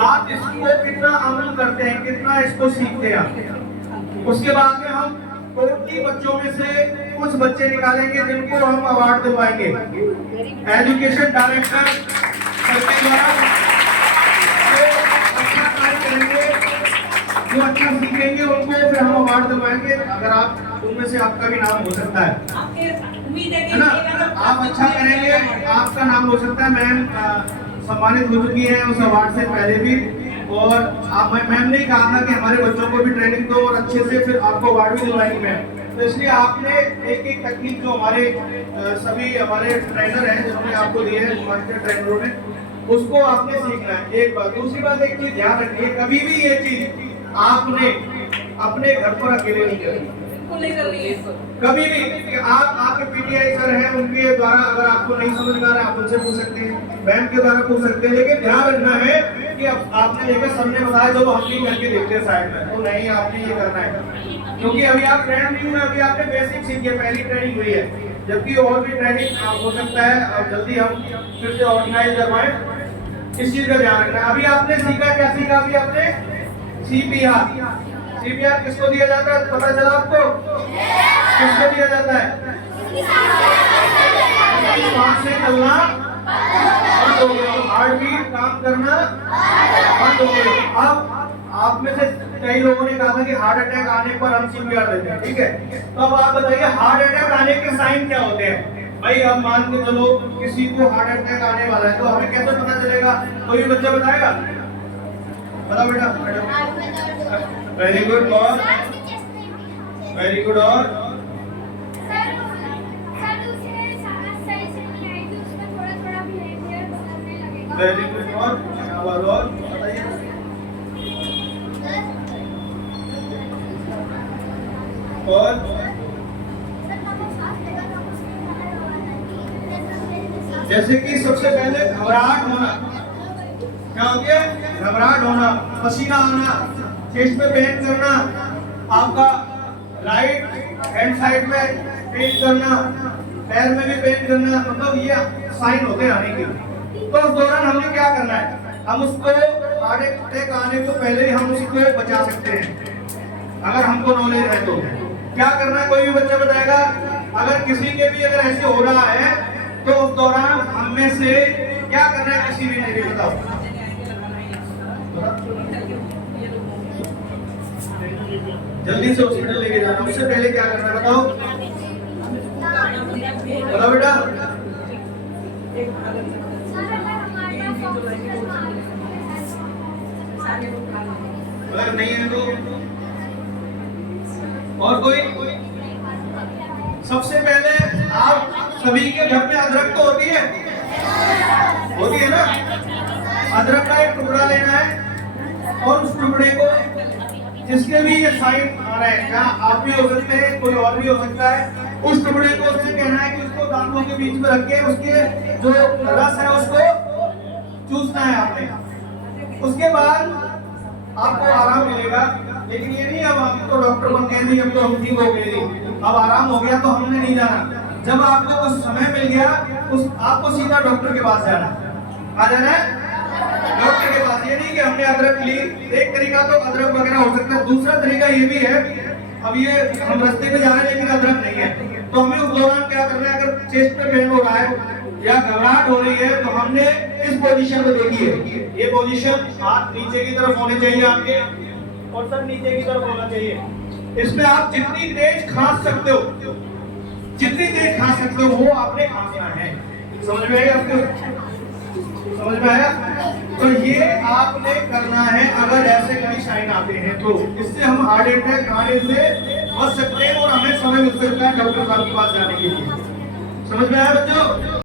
आप इसको कितना अमल करते हैं, कितना इसको सीखते हैं। उसके बाद में हम 40 बच्चों में से कुछ बच्चे निकालेंगे जिनको हम अवार्ड दिलवाएंगे एजुकेशन डायरेक्टर द्वारा। अच्छा कार्य करेंगे, जो अच्छा सीखेंगे उनको फिर हम अवार्ड दिलवाएंगे। अगर आप उनमें से आपका भी नाम हो सकता है ना, आप अच्छा करेंगे आपका नाम हो सकता है। मैम सम्मानित हो चुकी है उस अवार्ड से पहले भी, और आप मैम ने कहा था कि हमारे बच्चों को भी ट्रेनिंग दो और अच्छे से फिर आपको अवार्ड भी दिलवाएंगे मैम। तो इसलिए आपने एक एक तकनीक जो हमारे सभी हमारे ट्रेनर हैं जिन्होंने आपको दिए हैं, मास्टर ट्रेनरों ने, उसको आपने सीखना है। एक बात, दूसरी बात, एक चीज ध्यान रखिए, कभी भी ये चीज आपने अपने घर पर अकेले नहीं करनी, कभी भी। आप आपके पीटीआई सर हैं, उनके द्वारा अगर आपको नहीं समझ में आ रहा है आप उनसे पूछ सकते हैं, मैम के द्वारा पूछ सकते हैं, लेकिन ध्यान रखना है कि अब आपने लेकर सबने बताया चलो हम भी करके देखते हैं साइड में, तो नहीं, आपने ये करना है। क्योंकि अभी आप ट्रेन नहीं हुए, अभी आपने बेसिक सीखी है, पहली ट्रेनिंग हुई है, जबकि और भी ट्रेनिंग हो सकता है। अब जल्दी हम फिर से ऑर्गेनाइज करवाएं, इस चीज का ध्यान रखना। अभी आपने सीखा, क्या सीखा अभी आपने? सीपीआर। सीपीआर किसको दिया जाता है पता चला आपको? किसको दिया जाता है? सांस से चलना बंद हो गया, हार्ट बीट काम करना बंद हो गया। अब आप में से कई लोगों ने कहा था कि हार्ट अटैक आने पर हम सीपीआर देते हैं, ठीक है? तो अब आप बताइए हार्ट अटैक आने के साइन क्या होते हैं? भाई अब मान के चलो किसी को हार्ट अटैक आने वाला है, तो हमें कैसे पता चलेगा? कोई भी बच्चा बताएगा? बताओ बेटा। वेरी गुड, और वेरी गुड, और वेरी गुड, और बताइए। और जैसे कि सबसे पहले घबराहट होना, क्या हो गया? घबराहट होना, पसीना आना, चेस्ट में पेन करना, आपका राइट हैंड साइड में पेन करना, पैर में भी पेन करना, मतलब ये साइन होते हैं आने के। तो उस दौरान हमें क्या करना है? हम उसको हार्ट अटैक आने को पहले ही हम उसको बचा सकते हैं अगर हमको नॉलेज है तो। क्या करना है कोई भी बच्चा बताएगा? अगर किसी के भी अगर ऐसे हो रहा है तो उस दौरान हम में से क्या करना है? किसी भी ने बताओ। जल्दी से हॉस्पिटल लेके जाना, उससे पहले क्या करना है बताओ? बताओ बेटा। अगर नहीं है तो और कोई? सबसे पहले आप सभी के घर में अदरक तो होती है ना? अदरक का एक टुकड़ा लेना है और उस टुकड़े को, जिसके भी ये साइन आ रहा है, क्या आप भी हो सकते हैं, कोई और भी हो सकता है, उस टुकड़े को उससे कहना है कि उसको दांतों के बीच में रख के उसके जो रस है उसको चूसना है आपने। उसके बाद आपको आराम मिलेगा। लेकिन ये नहीं अब हम तो डॉक्टर बन गए नहीं, अब तो हम ठीक हो गए नहीं, अब आराम हो गया तो हमने नहीं जाना। जब आपको कुछ समय मिल गया आपको सीधा डॉक्टर के पास जाना, आ जाना है डॉक्टर के पास। ये नहीं कि हमने अदरक ली, एक तरीका तो अदरक वगैरह हो सकता है, दूसरा तरीका ये भी है, अब ये हम रास्ते में जा रहे हैं लेकिन अदरक नहीं है, तो हमें उस दौरान क्या करना है? अगर चेस्ट पे पेन हो रहा है या घबराहट हो रही है तो हमने इस पोजीशन को देखी है, ये पोजीशन हाथ नीचे की तरफ होने चाहिए आपके और सर नीचे की तरफ होना चाहिए। इसमें आप जितनी तेज खांस सकते हो, जितनी तेज खांस सकते हो वो आपने खांसना है। समझ में आया आपको? समझ में आया? तो ये आपने करना है अगर ऐसे कभी साइन आते हैं तो। इससे हम हार्ट अटैक आने से बच सकते हैं और हमें समय मिल सकता है डॉक्टर साहब के पास जाने के लिए। समझ में आया बच्चों?